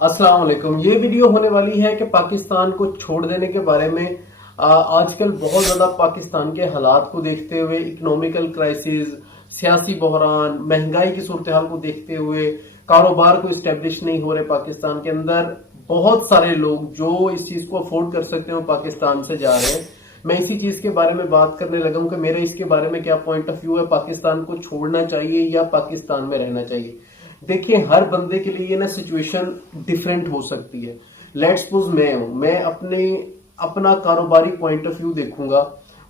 अस्सलाम वालेकुम। ये वीडियो होने वाली है कि पाकिस्तान को छोड़ देने के बारे में। आजकल बहुत ज्यादा पाकिस्तान के हालात को देखते हुए, इकोनॉमिकल क्राइसिस, सियासी बहरान, महंगाई की सूरत हाल को देखते हुए, कारोबार को इस्टेब्लिश नहीं हो रहे पाकिस्तान के अंदर, बहुत सारे लोग जो इस चीज को अफोर्ड कर सकते हैं पाकिस्तान से जा रहे हैं। मैं इसी चीज के बारे में बात करने लगा हूं कि मेरे इसके बारे में क्या पॉइंट ऑफ व्यू है, पाकिस्तान को छोड़ना चाहिए या पाकिस्तान में रहना चाहिए। देखिए, हर बंदे के लिए ना सिचुएशन डिफरेंट हो सकती है। लेट्स सपोज मैं अपना कारोबारी पॉइंट ऑफ व्यू देखूंगा,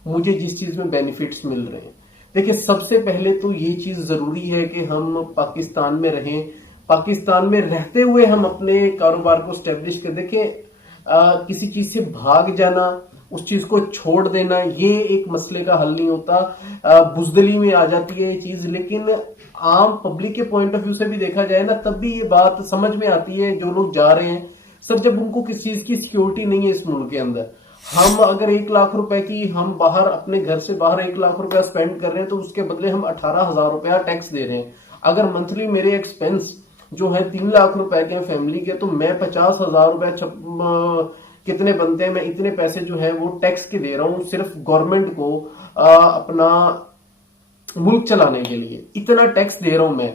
मुझे जिस चीज में बेनिफिट्स मिल रहे हैं। देखिए, सबसे पहले तो ये चीज जरूरी है कि हम पाकिस्तान में रहें, पाकिस्तान में रहते हुए हम अपने कारोबार को स्टेब्लिश कर। देखिए, किसी चीज से भाग जाना, उस चीज को छोड़ देना, ये एक मसले का हल नहीं होता। बुजदली में आ जाती है ये चीज, लेकिन आम पब्लिक के पॉइंट ऑफ व्यू से भी देखा जाए ना, तब भी ये बात समझ में आती है। जो लोग जा रहे हैं सर, जब उनको किसी चीज की सिक्योरिटी नहीं है इस मुल्क के अंदर, हम अगर 1 लाख रुपए की हम बाहर अपने घर से बाहर 1 लाख रुपया स्पेंड कर रहे हैं, तो उसके बदले हम 18,000 रुपया टैक्स दे रहे हैं। अगर मंथली मेरे एक्सपेंस जो है 3 लाख रुपए के फैमिली के, तो मैं 50,000 रुपया कितने बनते हैं, मैं इतने पैसे जो है वो टैक्स के दे रहा हूं सिर्फ गवर्नमेंट को अपना मुल्क चलाने के लिए। इतना टैक्स दे रहा हूं मैं,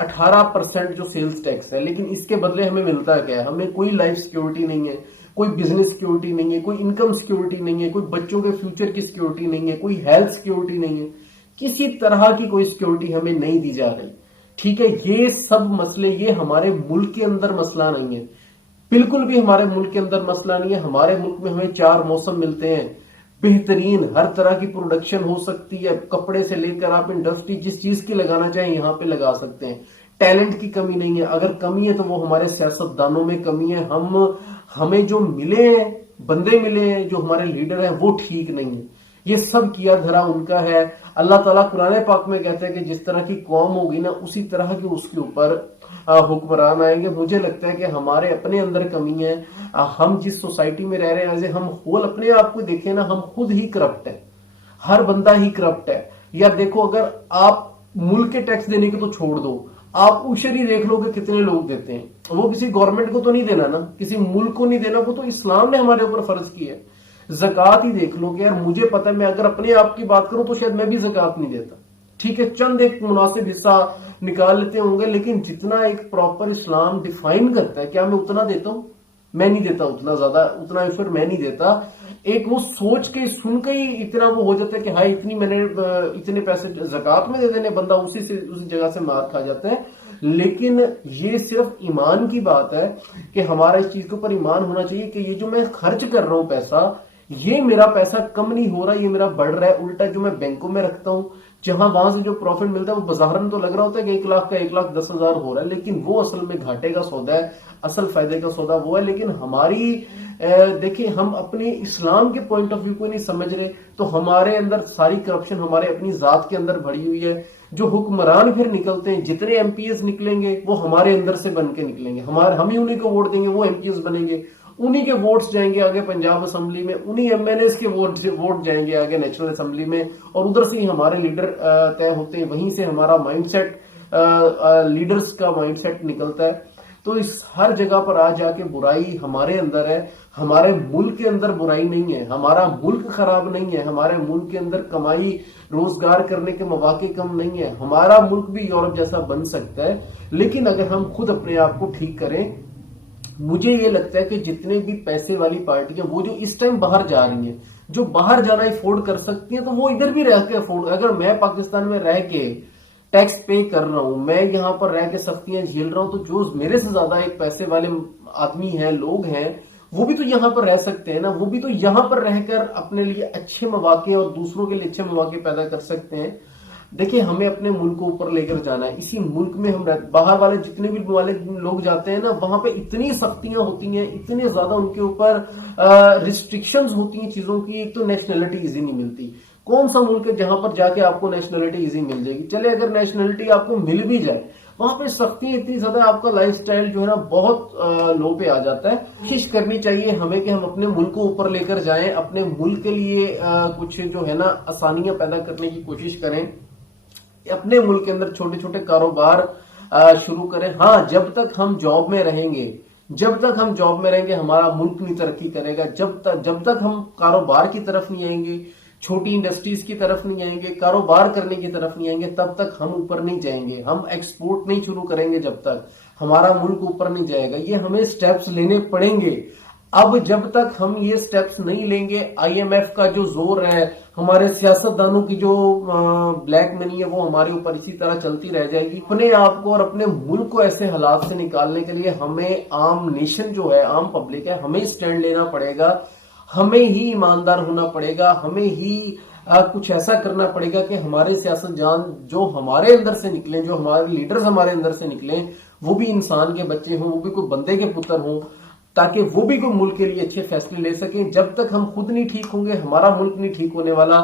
18% जो सेल्स टैक्स है। लेकिन इसके बदले हमें मिलता क्या है? हमें कोई लाइफ सिक्योरिटी नहीं है, कोई बिजनेस सिक्योरिटी नहीं है, कोई इनकम सिक्योरिटी नहीं है, कोई बच्चों के फ्यूचर की सिक्योरिटी नहीं है, कोई हेल्थ सिक्योरिटी नहीं है, किसी तरह की कोई सिक्योरिटी हमें नहीं दी जा रही। ठीक है, ये सब मसले ये हमारे मुल्क के अंदर मसला नहीं है, बिल्कुल भी हमारे मुल्क के अंदर मसला नहीं है। हमारे मुल्क में हमें 4 मौसम मिलते हैं, बेहतरीन हर तरह की प्रोडक्शन हो सकती है, कपड़े से लेकर आप इंडस्ट्री जिस चीज की लगाना चाहें यहाँ पे लगा सकते हैं। टैलेंट की कमी नहीं है, अगर कमी है तो वो हमारे सियासतदानों में कमी है। हमें जो मिले हैं, बंदे मिले हैं, जो हमारे लीडर हैं, वो ठीक नहीं है। ये सब किया धरा उनका है। अल्लाह ताला कुरान पाक में कहते हैं कि जिस तरह की कौम होगी ना, उसी तरह की उसके ऊपर हुक्मरान आएंगे। मुझे लगता है कि हमारे अपने अंदर कमी है। हम जिस सोसाइटी में रह रहे हैं, हम होल अपने आप को देखें ना, हम खुद ही करप्ट है, हर बंदा ही करप्ट है। या देखो, अगर आप मुल्क के टैक्स देने के तो छोड़ दो, आप उशरी देख लो कि कितने लोग देते हैं। वो किसी गवर्नमेंट को तो नहीं देना ना, किसी मुल्क को नहीं देना, वो तो इस्लाम ने हमारे ऊपर फर्ज की है। ज़कात ही देख लो कि यार, मुझे पता है, मैं अगर अपने आप की बात करूं तो शायद मैं भी ज़कात नहीं देता। ठीक है, चंद एक मुनासिब हिस्सा निकाल लेते होंगे, लेकिन जितना एक प्रॉपर इस्लाम डिफाइन करता है, क्या मैं उतना देता हूं? मैं नहीं देता उतना ज्यादा, उतना फिर मैं नहीं देता। एक वो सोच के सुन के ही इतना वो हो जाता है कि हाँ, इतनी मैंने इतने पैसे ज़कात में दे देने, बंदा उसी जगह से मार खा जाता है। लेकिन ये सिर्फ ईमान की बात है कि हमारा इस चीज के ऊपर ईमान होना चाहिए कि ये जो मैं खर्च कर रहा हूं पैसा, ये मेरा पैसा कम नहीं हो रहा, ये मेरा बढ़ रहा है। उल्टा जो मैं बैंकों में रखता हूं, जहां वहां से जो प्रॉफिट मिलता है, वो बाजारन तो लग रहा होता है कि 1 लाख का 1,10,000 हो रहा है, लेकिन वो असल में घाटे का सौदा है, असल फायदे का सौदा वो है। लेकिन हमारी देखिए, हम अपने इस्लाम के पॉइंट ऑफ व्यू को नहीं समझ रहे, तो हमारे अंदर सारी करप्शन हमारे अपनी जात के अंदर भरी हुई है। जो हुक्मरान फिर निकलते हैं, जितने एमपीएस निकलेंगे वो हमारे अंदर से बन के निकलेंगे। हम ही उन्हीं को वोट देंगे, वो एमपीएस बनेंगे, उन्हीं के वोट्स जाएंगे आगे पंजाब असेंबली में, उन्हीं एमएनएस के वोट जाएंगे आगे नेशनल असेंबली में, और उधर से ही हमारे लीडर तय होते हैं। वहीं से हमारा माइंडसेट, लीडर्स का माइंडसेट निकलता है। तो इस हर जगह पर आ जाके बुराई हमारे अंदर है। हमारे मुल्क के अंदर बुराई नहीं है, हमारा मुल्क खराब नहीं है, हमारे मुल्क के अंदर कमाई रोजगार करने के मौके कम नहीं है। हमारा मुल्क भी यूरोप जैसा बन सकता है, लेकिन अगर हम खुद अपने आप को ठीक करें। मुझे ये लगता है कि जितने भी पैसे वाली पार्टियां, वो जो इस टाइम बाहर जा रही हैं, जो बाहर जाना अफोर्ड कर सकती हैं, तो वो इधर भी रह के अफोर्ड। अगर मैं पाकिस्तान में रह के टैक्स पे कर रहा हूं, मैं यहां पर रह के सख्तियां झेल रहा हूं, तो जो मेरे से ज्यादा एक पैसे वाले आदमी हैं, लोग हैं, वो भी तो यहां पर रह सकते हैं ना। वो भी तो यहां पर रहकर अपने लिए अच्छे मौके और दूसरों के लिए अच्छे मौके पैदा कर सकते हैं। देखिए, हमें अपने मुल्क को ऊपर लेकर जाना है। इसी मुल्क में हम रहते, बाहर वाले जितने भी वाले लोग जाते हैं ना, वहां पे इतनी सख्तियां होती हैं, इतने ज्यादा उनके ऊपर रिस्ट्रिक्शंस होती हैं चीजों की। एक तो नेशनलिटी इजी नहीं मिलती। कौन सा मुल्क है जहां पर जाके आपको नेशनलिटी इजी मिल जाएगी? चले अगर नेशनलिटी आपको मिल भी जाए, वहां पे सख्ती इतनी ज्यादा, आपका लाइफस्टाइल जो है ना बहुत लो पे आ जाता है। कोशिश करनी चाहिए हमें कि हम अपने मुल्क को ऊपर लेकर जाएं, अपने मुल्क के लिए कुछ जो है ना आसानियां पैदा करने की कोशिश करें। अपने मुल्क के अंदर छोटे छोटे कारोबार शुरू करें। हाँ, जब तक हम जॉब में रहेंगे, जब तक हम जॉब में रहेंगे हमारा मुल्क नहीं तरक्की करेगा। जब तक हम कारोबार की तरफ नहीं आएंगे, छोटी इंडस्ट्रीज की तरफ नहीं आएंगे, कारोबार करने की तरफ नहीं आएंगे, तब तक हम ऊपर नहीं जाएंगे। हम एक्सपोर्ट नहीं शुरू करेंगे जब तक हमारा मुल्क ऊपर नहीं जाएगा। ये हमें स्टेप्स लेने पड़ेंगे। अब जब तक हम ये स्टेप्स नहीं लेंगे, आईएमएफ का जो जोर है, हमारे सियासतदानों की जो ब्लैक मनी है, वो हमारे ऊपर इसी तरह चलती रह जाएगी। अपने आप को और अपने मुल्क को ऐसे हालात से निकालने के लिए हमें, आम नेशन जो है, आम पब्लिक है, हमें स्टैंड लेना पड़ेगा। हमें ही ईमानदार होना पड़ेगा। हमें ही कुछ ऐसा करना पड़ेगा कि हमारे सियासतदान जो हमारे अंदर से निकले, जो हमारे लीडर्स हमारे अंदर से निकले, वो भी इंसान के बच्चे हों, वो भी कोई बंदे के पुत्र हों, ताकि वो भी कोई मुल्क के लिए अच्छे फैसले ले सकें। जब तक हम खुद नहीं ठीक होंगे, हमारा मुल्क नहीं ठीक होने वाला।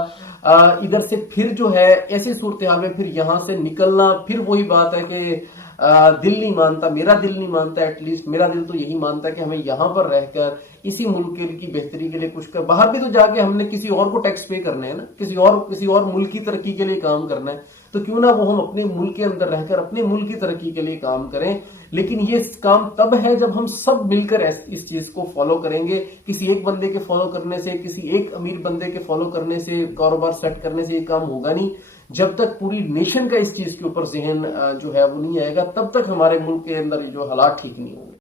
इधर से फिर जो है ऐसी सूरत हाल में फिर यहां से निकलना, फिर वही बात है कि दिल नहीं मानता, मेरा दिल नहीं मानता, एटलीस्ट मेरा दिल तो यही मानता है कि हमें यहाँ पर रहकर इसी मुल्क की बेहतरी के लिए कुछ कर। बाहर भी तो जाके हमने किसी और को टैक्स पे करना है ना, किसी और मुल्क की तरक्की के लिए काम करना है, तो क्यों ना वो हम अपने मुल्क के अंदर रहकर अपने मुल्क की तरक्की के लिए काम करें। लेकिन ये काम तब है जब हम सब मिलकर इस चीज को फॉलो करेंगे। किसी एक बंदे के फॉलो करने से, किसी एक अमीर बंदे के फॉलो करने से, कारोबार सेट करने से ये काम होगा नहीं। जब तक पूरी नेशन का इस चीज के ऊपर जहन जो है वो नहीं आएगा, तब तक हमारे मुल्क के अंदर जो हालात ठीक नहीं होंगे।